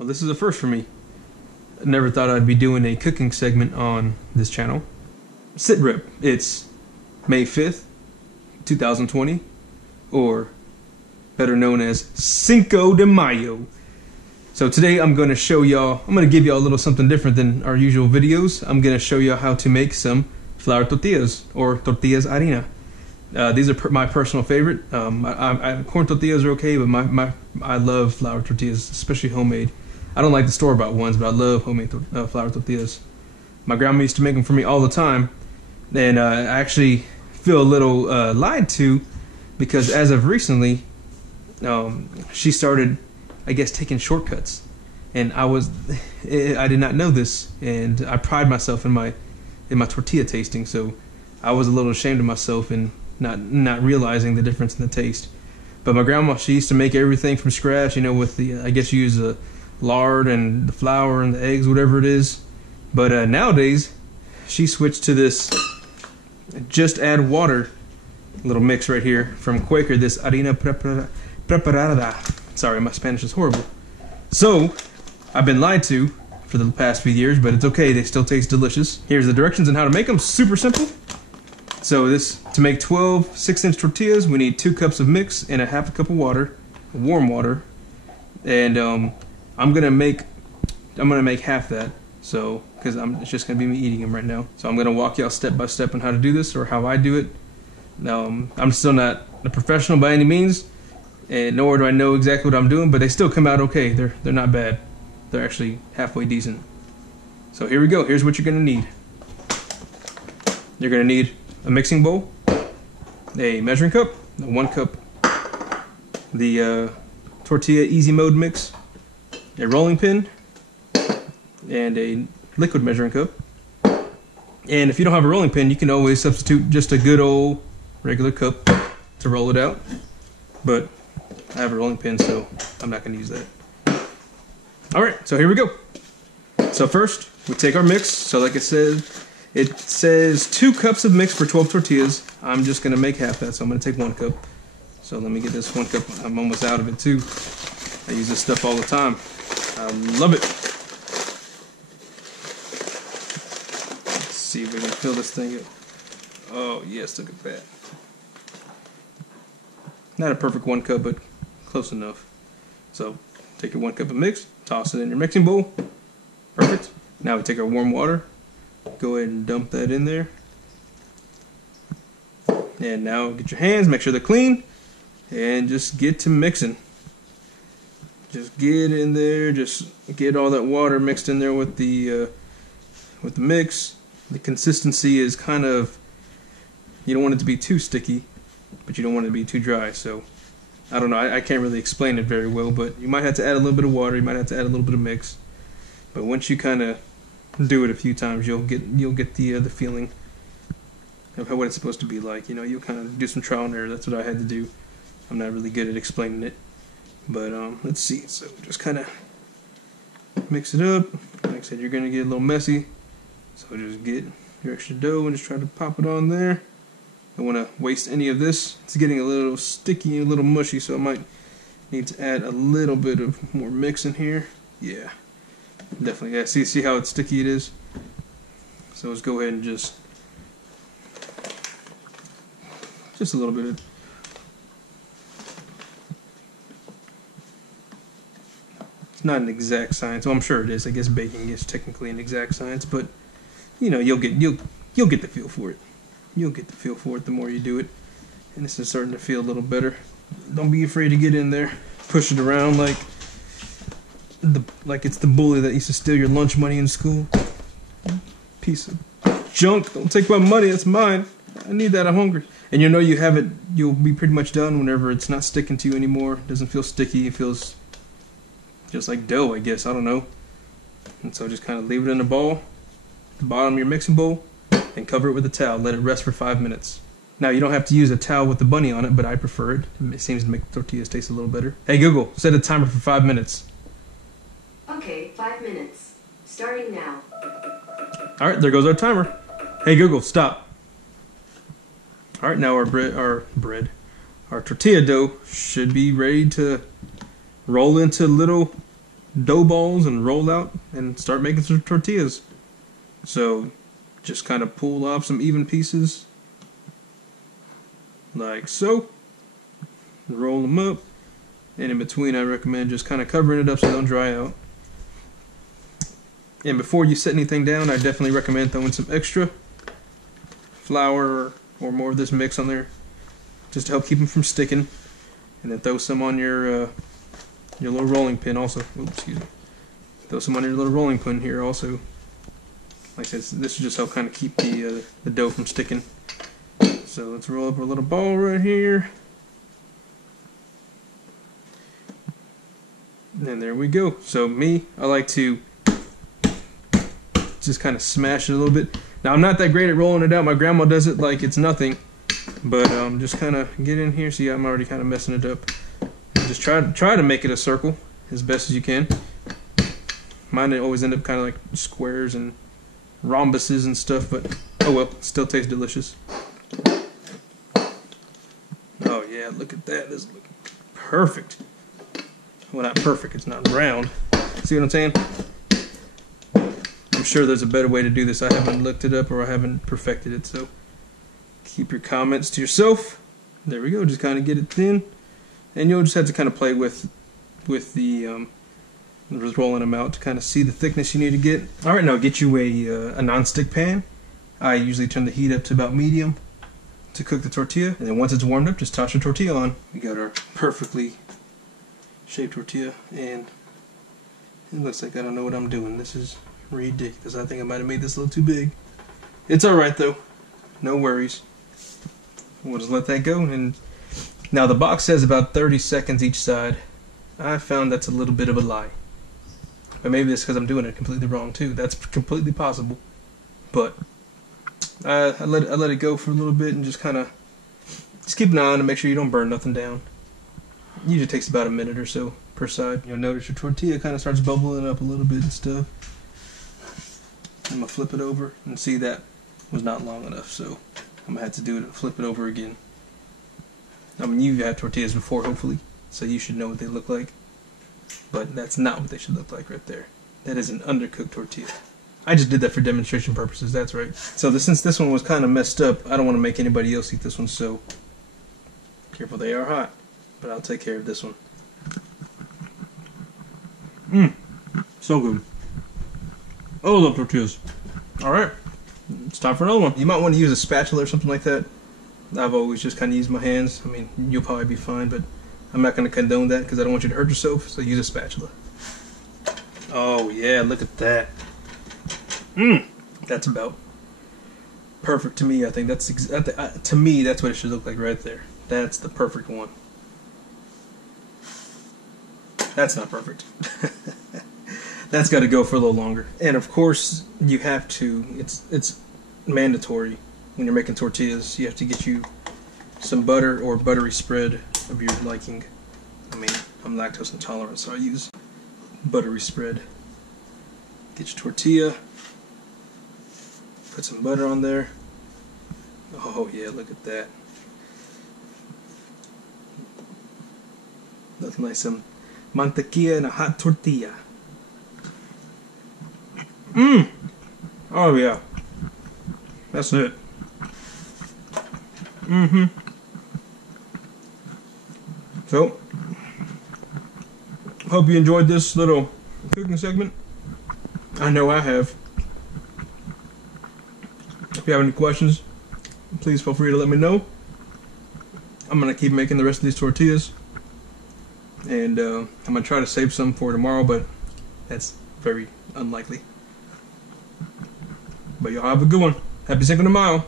Well, this is a first for me. I never thought I'd be doing a cooking segment on this channel. Sit rep. It's May 5th, 2020, or better known as Cinco de Mayo. So today I'm going to show y'all, I'm going to give y'all a little something different than our usual videos. I'm going to show y'all how to make some flour tortillas, or tortillas harina. These are my personal favorite. Corn tortillas are okay, but I love flour tortillas, especially homemade. I don't like the store-bought ones, but I love homemade flour tortillas. My grandma used to make them for me all the time, and I actually feel a little lied to, because as of recently, she started, I guess, taking shortcuts, and I did not know this, and I pride myself in my tortilla tasting, so I was a little ashamed of myself and not realizing the difference in the taste. But my grandma, she used to make everything from scratch, you know, with the, I guess you use the lard and the flour and the eggs, whatever it is. But nowadays, she switched to this just add water little mix right here from Quaker, this harina preparada. Sorry, my Spanish is horrible. So, I've been lied to for the past few years, but it's okay, they still taste delicious. Here's the directions on how to make them, super simple. So to make 12 6-inch tortillas, we need 2 cups of mix and a half a cup of water, warm water. And I'm gonna make half that, so because it's just gonna be me eating them right now. So I'm gonna walk y'all step by step on how to do this, or how I do it. I'm still not a professional by any means, and nor do I know exactly what I'm doing, but they still come out okay. They're not bad. They're actually halfway decent. So here we go. Here's what you're gonna need. You're gonna need a mixing bowl, a measuring cup, 1 cup, the tortilla easy mode mix, a rolling pin, and a liquid measuring cup. And if you don't have a rolling pin, you can always substitute just a good old regular cup to roll it out. But I have a rolling pin, so I'm not going to use that. Alright, so here we go. So first, we take our mix. So like it says 2 cups of mix for 12 tortillas. I'm just going to make half that, so I'm going to take 1 cup. So let me get this 1 cup. I'm almost out of it too. I use this stuff all the time. I love it. Let's see if we can fill this thing up. Oh yes, look at that. Not a perfect 1 cup, but close enough. So take your 1 cup of mix, toss it in your mixing bowl. Perfect. Now we take our warm water, go ahead and dump that in there. And now get your hands, make sure they're clean, and just get to mixing. Just get in there, just get all that water mixed in there with the mix. The consistency is kind of, you don't want it to be too sticky, but you don't want it to be too dry. So I don't know, I can't really explain it very well, but you might have to add a little bit of water, you might have to add a little bit of mix. But once you kind of do it a few times, you'll get the feeling of what it's supposed to be like. You know, you'll kind of do some trial and error. That's what I had to do. I'm not really good at explaining it. But let's see, so just kind of mix it up. Like I said, you're going to get a little messy, so just get your extra dough and just try to pop it on there. Don't want to waste any of this. It's getting a little sticky and a little mushy, so I might need to add a little bit of more mix in here. Yeah, definitely. Yeah, see how sticky it is? So let's go ahead and just a little bit of. It's not an exact science. Well, I'm sure it is. I guess baking is technically an exact science, but you know, you'll get the feel for it. You'll get the feel for it the more you do it. And this is starting to feel a little better. Don't be afraid to get in there. Push it around like it's the bully that used to steal your lunch money in school. Piece of junk. Don't take my money. That's mine. I need that. I'm hungry. And you know you have it. You'll be pretty much done whenever it's not sticking to you anymore. It doesn't feel sticky. It feels just like dough, I guess. I don't know. And so just kind of leave it in a ball at the bottom of your mixing bowl and cover it with a towel. Let it rest for 5 minutes. Now, you don't have to use a towel with the bunny on it, but I prefer it. It seems to make the tortillas taste a little better. Hey, Google, set a timer for 5 minutes. Okay, 5 minutes. Starting now. All right, there goes our timer. Hey, Google, stop. All right, now our tortilla dough should be ready to roll into little dough balls and roll out and start making some tortillas. So just kind of pull off some even pieces like so, roll them up, and in between I recommend just kind of covering it up so they don't dry out. And before you set anything down, I definitely recommend throwing some extra flour or more of this mix on there just to help keep them from sticking. And then throw some on your little rolling pin also. Oops, excuse me. Throw some on your little rolling pin here also. Like I said, this will just help kind of keep the dough from sticking. So let's roll up our little ball right here. And there we go. So I like to just kind of smash it a little bit. Now I'm not that great at rolling it out. My grandma does it like it's nothing. But just kind of get in here. See, I'm already kind of messing it up. Just try to make it a circle as best as you can. Mine always end up kind of like squares and rhombuses and stuff, but oh well, still tastes delicious. Oh yeah, look at that. This is looking perfect. Well, not perfect. It's not round. See what I'm saying? I'm sure there's a better way to do this. I haven't looked it up or I haven't perfected it, so keep your comments to yourself. There we go. Just kind of get it thin, and you'll just have to kind of play with the just rolling them out to kind of see the thickness you need to get. All right, now get you a non-stick pan. I usually turn the heat up to about medium to cook the tortilla, and then once it's warmed up, just toss your tortilla on. We got our perfectly shaped tortilla, and it looks like I don't know what I'm doing. This is ridiculous. I think I might have made this a little too big. It's all right though. No worries. We'll just let that go. And now the box says about 30 seconds each side. I found that's a little bit of a lie. But maybe it's because I'm doing it completely wrong too. That's completely possible. But I let it go for a little bit and just kind of keep an eye on to make sure you don't burn nothing down. It usually takes about a minute or so per side. You'll notice your tortilla kind of starts bubbling up a little bit and stuff. I'm going to flip it over and see that was not long enough, so I'm going to have to do it and flip it over again. I mean, you've had tortillas before, hopefully, so you should know what they look like. But that's not what they should look like right there. That is an undercooked tortilla. I just did that for demonstration purposes, that's right. So since this one was kind of messed up, I don't want to make anybody else eat this one, so careful, they are hot. But I'll take care of this one. So good. Oh, I love tortillas. Alright, it's time for another one. You might want to use a spatula or something like that. I've always just kind of used my hands. I mean, you'll probably be fine, but I'm not going to condone that because I don't want you to hurt yourself, so use a spatula. Oh yeah, look at that. That's about perfect to me. I think that's to me that's what it should look like right there. That's the perfect one. That's not perfect. That's got to go for a little longer. And of course, you have to. It's mandatory when you're making tortillas. You have to get you some butter or buttery spread of your liking. I mean, I'm lactose intolerant, so I use buttery spread. Get your tortilla. Put some butter on there. Oh yeah, look at that. Nothing like some mantequilla and a hot tortilla. Oh yeah. That's it. So, hope you enjoyed this little cooking segment. I know I have. If you have any questions, please feel free to let me know. I'm going to keep making the rest of these tortillas. And I'm going to try to save some for tomorrow, but that's very unlikely. But y'all have a good one. Happy Cinco de Mayo.